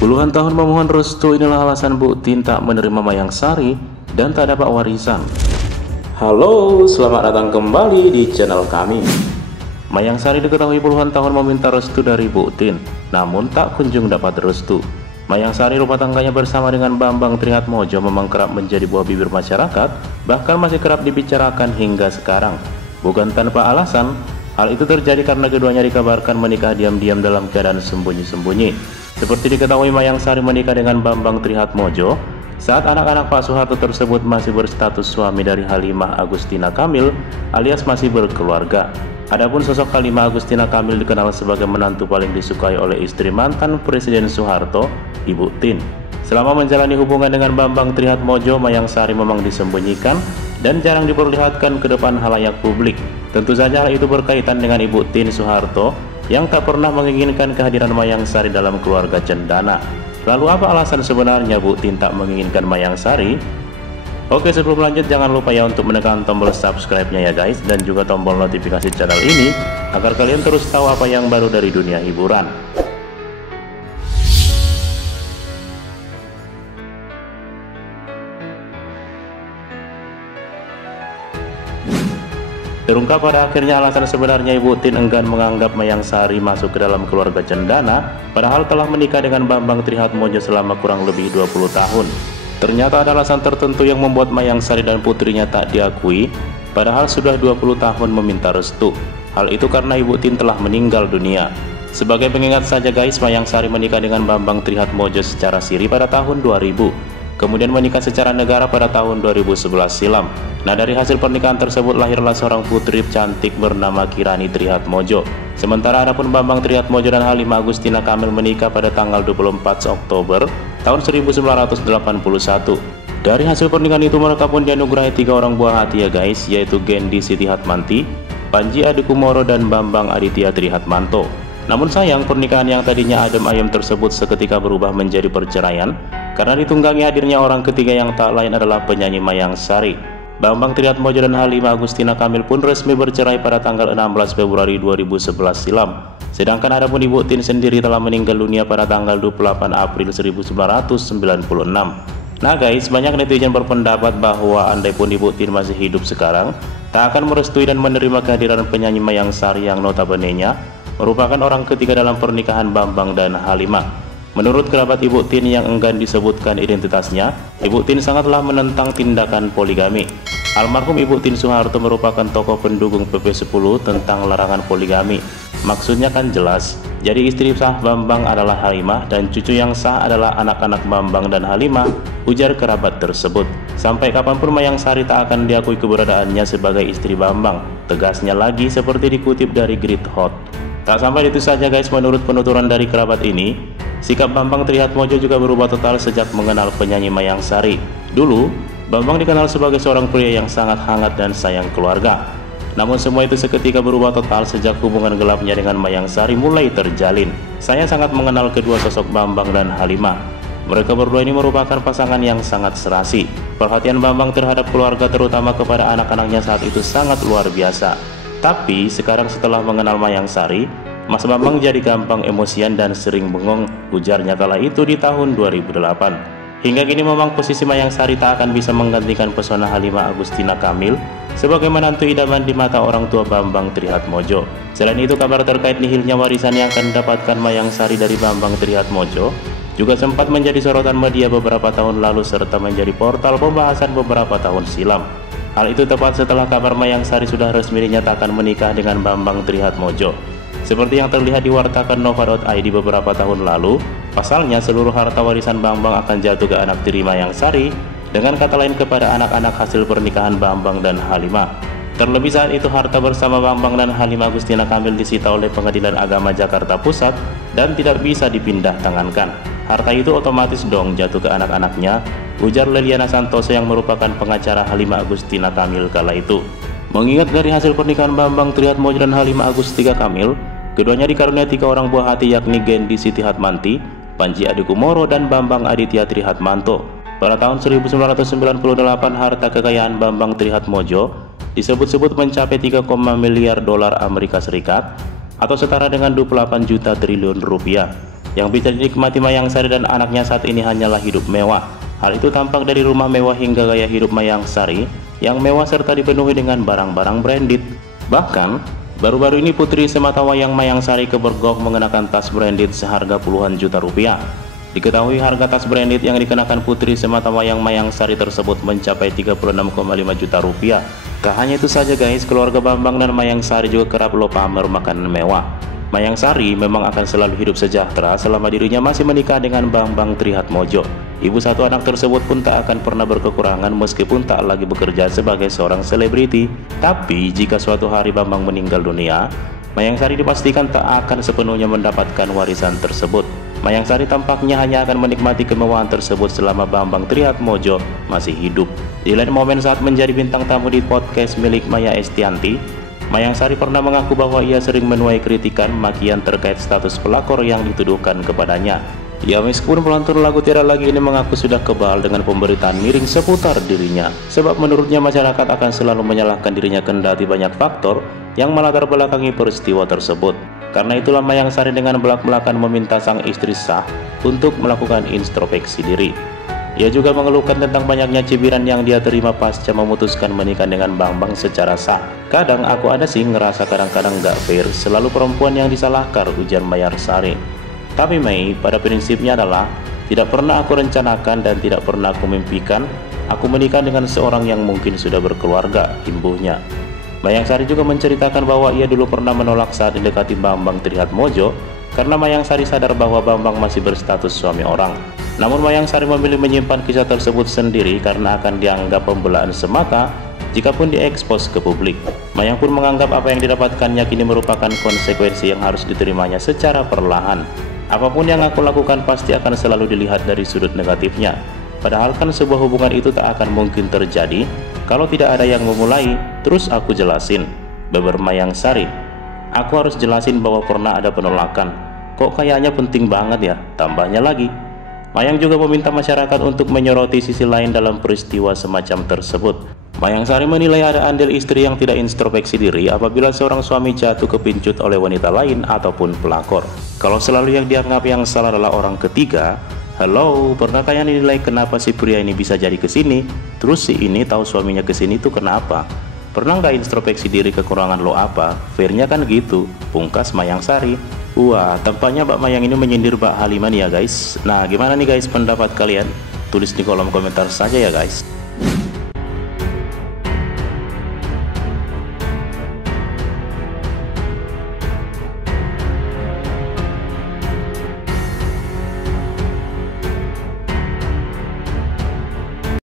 Puluhan tahun memohon restu, inilah alasan Bu Tin tak menerima Mayang Sari dan tak dapat warisan. Halo, selamat datang kembali di channel kami. Mayang Sari diketahui puluhan tahun meminta restu dari Bu Tin, namun tak kunjung dapat restu. Mayang Sari rumah tangganya bersama dengan Bambang Trihatmodjo memang kerap menjadi buah bibir masyarakat, bahkan masih kerap dibicarakan hingga sekarang. Bukan tanpa alasan, hal itu terjadi karena keduanya dikabarkan menikah diam-diam dalam keadaan sembunyi-sembunyi. Seperti diketahui, Mayang Sari menikah dengan Bambang Trihatmodjo saat anak-anak Pak Soeharto tersebut masih berstatus suami dari Halimah Agustina Kamil alias masih berkeluarga. Adapun sosok Halimah Agustina Kamil dikenal sebagai menantu paling disukai oleh istri mantan Presiden Soeharto, Ibu Tin. Selama menjalani hubungan dengan Bambang Trihatmodjo, Mayang Sari memang disembunyikan dan jarang diperlihatkan ke depan halayak publik. Tentu saja hal itu berkaitan dengan Ibu Tin Soeharto yang tak pernah menginginkan kehadiran Mayang Sari dalam keluarga cendana. Lalu apa alasan sebenarnya Bu Tin tak menginginkan Mayang Sari? Oke, sebelum lanjut jangan lupa ya untuk menekan tombol subscribe-nya ya guys, dan juga tombol notifikasi channel ini agar kalian terus tahu apa yang baru dari dunia hiburan. Terungkap pada akhirnya alasan sebenarnya Ibu Tin enggan menganggap Mayang Sari masuk ke dalam keluarga cendana, padahal telah menikah dengan Bambang Trihatmodjo selama kurang lebih 20 tahun. Ternyata ada alasan tertentu yang membuat Mayang Sari dan putrinya tak diakui, padahal sudah 20 tahun meminta restu. Hal itu karena Ibu Tin telah meninggal dunia. Sebagai pengingat saja guys, Mayang Sari menikah dengan Bambang Trihatmodjo secara siri pada tahun 2000. Kemudian menikah secara negara pada tahun 2011 silam. Nah, dari hasil pernikahan tersebut lahirlah seorang putri cantik bernama Kirani Trihatmodjo. Sementara adapun Bambang Trihatmodjo dan Halimah Agustina Kamil menikah pada tanggal 24 Oktober tahun 1981. Dari hasil pernikahan itu mereka pun dianugerahi 3 orang buah hati ya guys, yaitu Gendi Siti Hatmanti, Panji Adikumoro, dan Bambang Aditya Trihatmanto. Namun sayang, pernikahan yang tadinya adem ayem tersebut seketika berubah menjadi perceraian karena ditunggangi hadirnya orang ketiga yang tak lain adalah penyanyi Mayang Sari. Bambang Trihatmodjo dan Halimah Agustina Kamil pun resmi bercerai pada tanggal 16 Februari 2011 silam. Sedangkan adapun Ibu Tin sendiri telah meninggal dunia pada tanggal 28 April 1996. Nah guys, banyak netizen berpendapat bahwa andai pun Ibu Tin masih hidup sekarang, tak akan merestui dan menerima kehadiran penyanyi Mayang Sari yang notabene-nya merupakan orang ketiga dalam pernikahan Bambang dan Halimah. Menurut kerabat Ibu Tin yang enggan disebutkan identitasnya, Ibu Tin sangatlah menentang tindakan poligami. Almarhum Ibu Tin Soeharto merupakan tokoh pendukung PP 10 tentang larangan poligami. Maksudnya kan jelas, jadi istri sah Bambang adalah Halimah dan cucu yang sah adalah anak-anak Bambang dan Halimah, ujar kerabat tersebut. Sampai kapanpun Mayang Sari tak akan diakui keberadaannya sebagai istri Bambang, tegasnya lagi seperti dikutip dari Grid Hot. Tak sampai itu saja guys, menurut penuturan dari kerabat ini, sikap Bambang Trihatmodjo juga berubah total sejak mengenal penyanyi Mayang Sari. Dulu, Bambang dikenal sebagai seorang pria yang sangat hangat dan sayang keluarga. Namun semua itu seketika berubah total sejak hubungan gelapnya dengan Mayang Sari mulai terjalin. Saya sangat mengenal kedua sosok Bambang dan Halimah. Mereka berdua ini merupakan pasangan yang sangat serasi. Perhatian Bambang terhadap keluarga terutama kepada anak-anaknya saat itu sangat luar biasa. Tapi sekarang setelah mengenal Mayang Sari, Mas Bambang jadi gampang emosian dan sering bengong, ujarnya kala itu di tahun 2008. Hingga kini memang posisi Mayang Sari tak akan bisa menggantikan pesona Halimah Agustina Kamil sebagai menantu idaman di mata orang tua Bambang Trihatmodjo. Selain itu, kabar terkait nihilnya warisan yang akan didapatkan Mayang Sari dari Bambang Trihatmodjo juga sempat menjadi sorotan media beberapa tahun lalu serta menjadi portal pembahasan beberapa tahun silam. Hal itu tepat setelah kabar Mayang Sari sudah resmi dinyatakan menikah dengan Bambang Trihatmodjo. Seperti yang terlihat di wartakan Nova.id beberapa tahun lalu, pasalnya seluruh harta warisan Bambang akan jatuh ke anak tiri Mayang Sari, dengan kata lain kepada anak-anak hasil pernikahan Bambang dan Halimah. Terlebih saat itu harta bersama Bambang dan Halimah Agustina Kamil disita oleh Pengadilan Agama Jakarta Pusat dan tidak bisa dipindah tangankan. Harta itu otomatis dong jatuh ke anak-anaknya, ujar Leliana Santoso yang merupakan pengacara Halimah Agustina Kamil kala itu. Mengingat dari hasil pernikahan Bambang Trihatmodjo dan Halimah Agustina Kamil, keduanya dikaruniai 3 orang buah hati yakni Gendi Siti Hatmanti, Panji Adikumoro, dan Bambang Aditya Trihatmanto. Pada tahun 1998 harta kekayaan Bambang Trihatmodjo disebut-sebut mencapai 3, miliar dolar Amerika Serikat atau setara dengan 28 juta triliun rupiah. Yang bisa dinikmati Mayang Sari dan anaknya saat ini hanyalah hidup mewah. Hal itu tampak dari rumah mewah hingga gaya hidup Mayang Sari yang mewah serta dipenuhi dengan barang-barang branded. Bahkan, baru-baru ini Putri Sematawayang Mayang Sari kebergok mengenakan tas branded seharga puluhan juta rupiah. Diketahui harga tas branded yang dikenakan Putri Sematawayang Mayang Sari tersebut mencapai 36,5 juta rupiah. Tak hanya itu saja guys, keluarga Bambang dan Mayang Sari juga kerap lo pamer makanan mewah. Mayang Sari memang akan selalu hidup sejahtera selama dirinya masih menikah dengan Bambang Trihatmojo. Ibu satu anak tersebut pun tak akan pernah berkekurangan meskipun tak lagi bekerja sebagai seorang selebriti. Tapi jika suatu hari Bambang meninggal dunia, Mayang Sari dipastikan tak akan sepenuhnya mendapatkan warisan tersebut. Mayang Sari tampaknya hanya akan menikmati kemewahan tersebut selama Bambang Trihatmojo masih hidup. Di lain momen saat menjadi bintang tamu di podcast milik Maya Estianty, Mayang Sari pernah mengaku bahwa ia sering menuai kritikan makian terkait status pelakor yang dituduhkan kepadanya. Ya, meskipun pelantun lagu Tiara Lagi ini mengaku sudah kebal dengan pemberitaan miring seputar dirinya, sebab menurutnya masyarakat akan selalu menyalahkan dirinya kendati banyak faktor yang melatar belakangi peristiwa tersebut. Karena itulah Mayang Sari dengan belak-belakan meminta sang istri sah untuk melakukan introspeksi diri. Ia juga mengeluhkan tentang banyaknya cibiran yang dia terima pasca memutuskan menikah dengan Bambang secara sah. Kadang aku ada sih ngerasa kadang-kadang gak fair, selalu perempuan yang disalahkan, ujar Mayang Sari. Tapi Mei, pada prinsipnya adalah tidak pernah aku rencanakan dan tidak pernah aku mimpikan aku menikah dengan seorang yang mungkin sudah berkeluarga, imbuhnya. Mayang Sari juga menceritakan bahwa ia dulu pernah menolak saat mendekati Bambang Trihatmojo karena Mayang Sari sadar bahwa Bambang masih berstatus suami orang. Namun Mayang Sari memilih menyimpan kisah tersebut sendiri karena akan dianggap pembelaan semata jikapun diekspos ke publik. Mayang pun menganggap apa yang didapatkannya kini merupakan konsekuensi yang harus diterimanya secara perlahan. Apapun yang aku lakukan pasti akan selalu dilihat dari sudut negatifnya. Padahal kan sebuah hubungan itu tak akan mungkin terjadi kalau tidak ada yang memulai. Terus aku jelasin, beber Mayang Sari. Aku harus jelasin bahwa pernah ada penolakan. Kok kayaknya penting banget ya, tambahnya lagi. Mayang juga meminta masyarakat untuk menyoroti sisi lain dalam peristiwa semacam tersebut. Mayang Sari menilai ada andil istri yang tidak introspeksi diri apabila seorang suami jatuh kepincut oleh wanita lain ataupun pelakor. Kalau selalu yang dianggap yang salah adalah orang ketiga, halo, pernah kalian dinilai kenapa si pria ini bisa jadi kesini? Terus si ini tahu suaminya kesini tuh kenapa? Pernah nggak introspeksi diri kekurangan lo apa? Fairnya kan gitu, pungkas Mayang Sari. Wah, tampaknya Mbak Mayang ini menyindir Mbak Halimah nih ya guys. Nah, gimana nih guys pendapat kalian? Tulis di kolom komentar saja ya guys.